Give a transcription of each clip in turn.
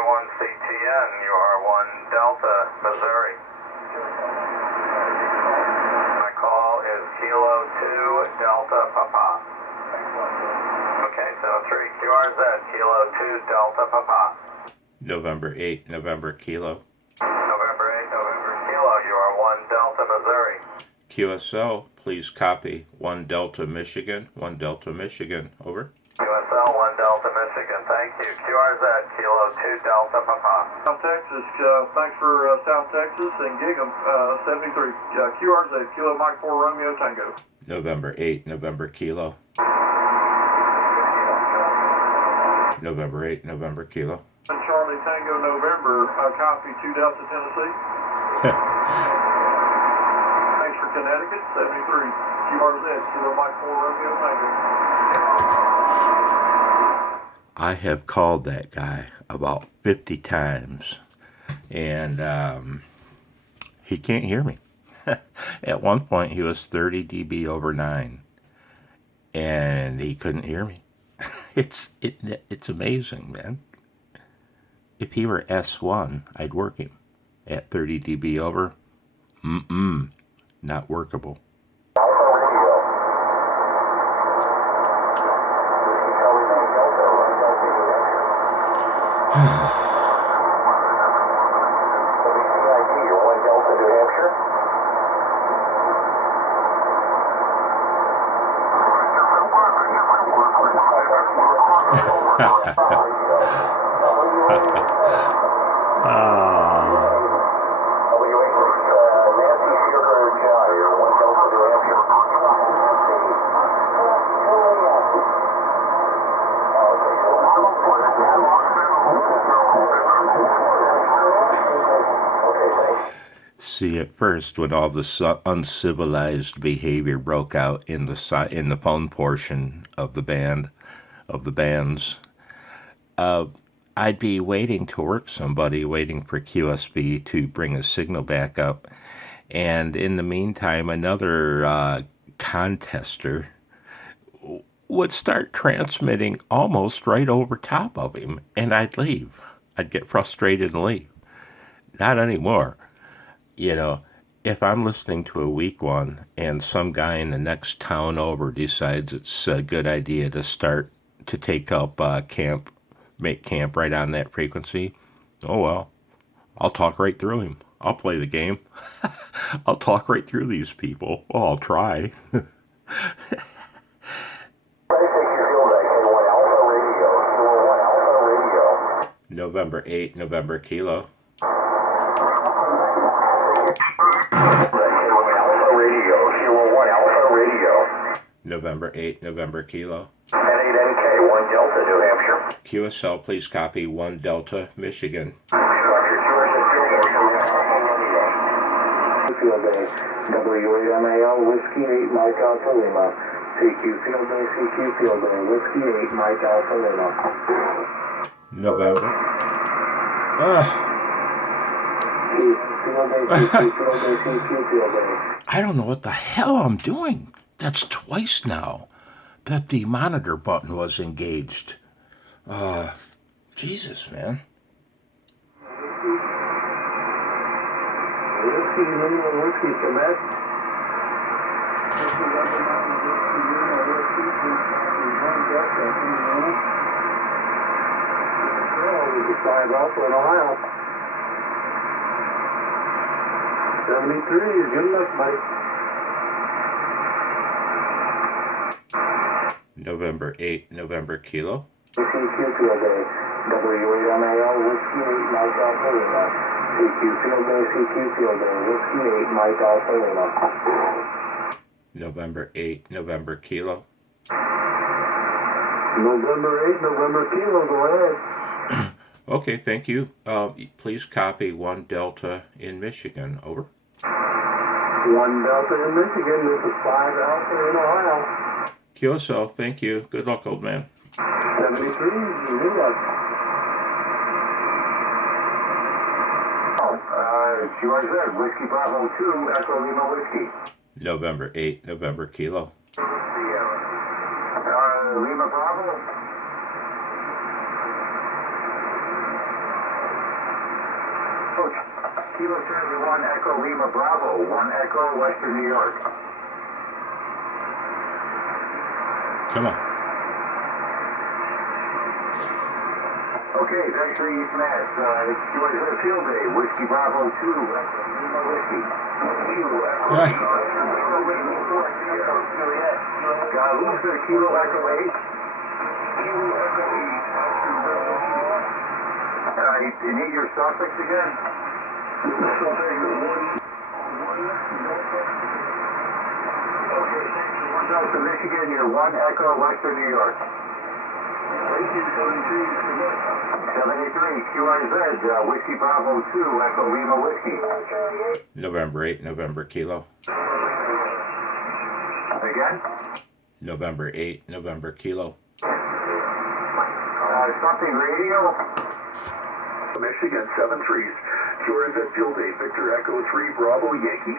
1CTN, you are 1 Delta, Missouri. My call is Kilo 2 Delta Papa. Okay, so 3 QRZ, Kilo 2 Delta Papa. November 8, November Kilo. November 8, November Kilo, you are 1 Delta, Missouri. QSL, please copy 1 Delta, Michigan, 1 Delta, Michigan, over. QSL 1 Delta, Michigan, thank you. QRZ, Kilo 2 Delta Papa. South Texas, thanks for South Texas and Gig'em, 73. QRZ, Kilo Mike 4 Romeo Tango. November 8, November Kilo. November 8, November Kilo. Charlie Tango November, copy 2 Delta, Tennessee. Thanks for Connecticut, 73. QRZ, Kilo Mike 4 Romeo Tango. I have called that guy about 50 times, and he can't hear me. At one point, he was 30 dB over 9, and he couldn't hear me. It's amazing, man. If he were S1, I'd work him. At 30 dB over, not workable. See, at first, when all the uncivilized behavior broke out in the phone portion of the bands, I'd be waiting to work somebody, waiting for QSB to bring a signal back up, and in the meantime, another contester would start transmitting almost right over top of him, and I'd leave. I'd get frustrated and leave. Not anymore. You know, if I'm listening to a weak one and some guy in the next town over decides it's a good idea to take up make camp right on that frequency, oh well, I'll talk right through him. I'll play the game. I'll talk right through these people. Well, I'll try. November 8, November Kilo. November 8, November Kilo. 8NK, 1 Delta, New Hampshire. QSL, please copy 1 Delta, Michigan. Field Day, WAMAL, Whiskey 8, Mike Alpha Lima. CQ Field Day, CQ Field Day, Whiskey 8, Mike Alpha Lima. November. I don't know what the hell I'm doing. That's twice now that the monitor button was engaged. Jesus, man. Whiskey, Quebec. Five Alpha in Ohio. 73 is good enough, Mike. November 8, November Kilo. CQ Field Day, WAMAL, Whiskey 8, Mike Alpha Lima. CQ Field Day, CQ Field Day, Whiskey 8, Mike Alpha Lima. November 8, November Kilo. November 8, November Kilo, go ahead. Okay, thank you. Please copy 1 Delta in Michigan. Over. 1 Delta in Michigan. This is 5 Alpha in Ohio. QSL, thank you. Good luck, old man. 73, good luck. QRZ, Whiskey Bravo 2, Echo Lima Whiskey. November 8, November Kilo. Lima Bravo. Kilo Charlie 1 Echo Lima Bravo, 1 Echo Western New York. Come on. Okay, Victory East Mass, QRZ Field Day, Whiskey Bravo 2, Echo Lima Whiskey. Kilo Echo Yeah. Who's the Kilo Echo 8? Kilo Echo 8. You need your suffix again? Okay, thank you. 1 Delta Michigan, you're 1 Echo Western New York. 73, QRZ, Whiskey Bravo 2, Echo Lima Whiskey. November 8, November Kilo. Again? November 8, November Kilo. Something radio? Michigan, 7-3s. QRZ Field Day, Victor Echo 3, Bravo, Yankee.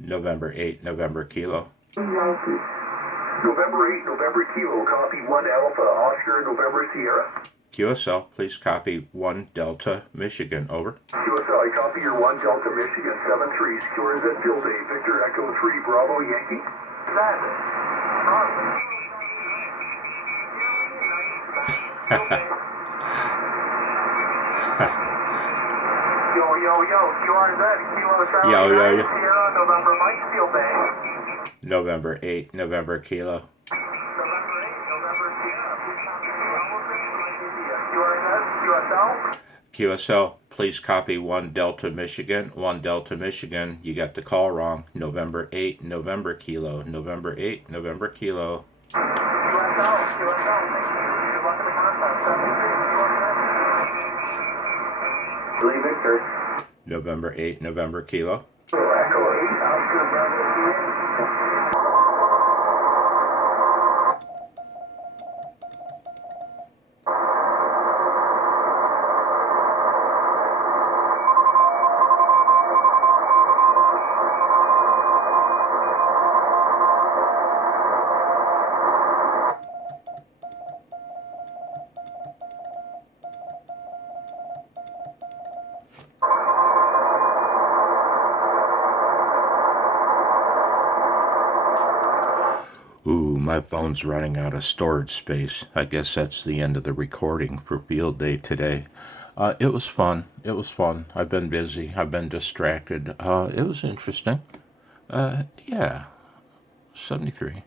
November 8, November Kilo. November 8, November Kilo, copy 1 Alpha, Oscar, November Sierra. QSL, please copy 1 Delta, Michigan, over. QSL, I copy your 1 Delta, Michigan, 7-3s. QRZ Field Day, Victor Echo 3, Bravo, Yankee. Yo, QRZ, Kilo Charlie Yo, 9, yo. Sierra, November Mike Field Day. November 8, November Kilo. November 8, November Sierra, please copy QRZ, QSL. QSL, please copy 1 Delta, Michigan. 1 Delta, Michigan. You got the call wrong. November 8, November Kilo. November 8, November Kilo. QSL, thank you. Good luck in the contest. 73, Lee Victor. November 8, November Kilo. Echo 8, Oscar Bravo 2. Ooh, my phone's running out of storage space. I guess that's the end of the recording for Field Day today. It was fun. I've been busy. I've been distracted. It was interesting. Yeah, 73.